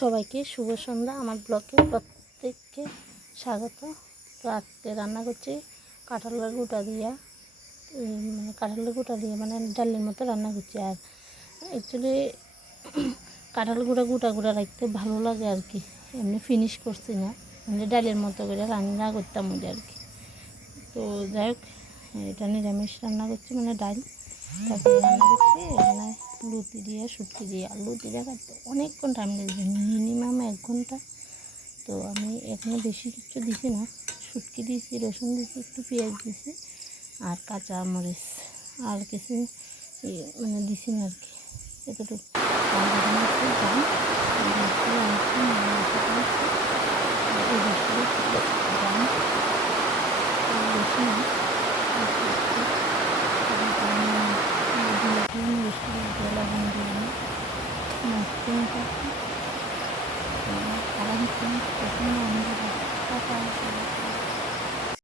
সবাইকে শুভ সন্ধ্যা। আমার ব্লগে প্রত্যেককে স্বাগত। তো আজকে রান্না করছি কাঁঠালের গুঁটা দিয়া, কাঁঠালের গুঁটা দিয়ে মানে ডালের মতো রান্না করছি। আর অ্যাকচুয়ালি কাঁঠাল গুঁড়া গুঁটা রাখতে ভালো লাগে আর কি, এমনি ফিনিশ করছি না, মানে ডালের মতো করে রান্না করতাম ওটা আর কি। তো যাই হোক, এটা নিরামিষ রান্না করছি, মানে ডাল। তারপরে রান্না করছি এখানে লুচি দিয়ে শুটকি দিয়ে। আর লুচিটা কাটতে অনেকক্ষণ টাইম লেগেছে, মিনিমাম 1 ঘন্টা। তো আমি এখানে বেশি কিছু দিছি না, শুটকি দিয়েছি, রসুন দিয়েছি, একটু পেঁয়াজ দিয়েছি আর কাঁচা মরিচ, আর কিছু মানে দিছি না আর কি, এতটুকু। আর এখানে একটু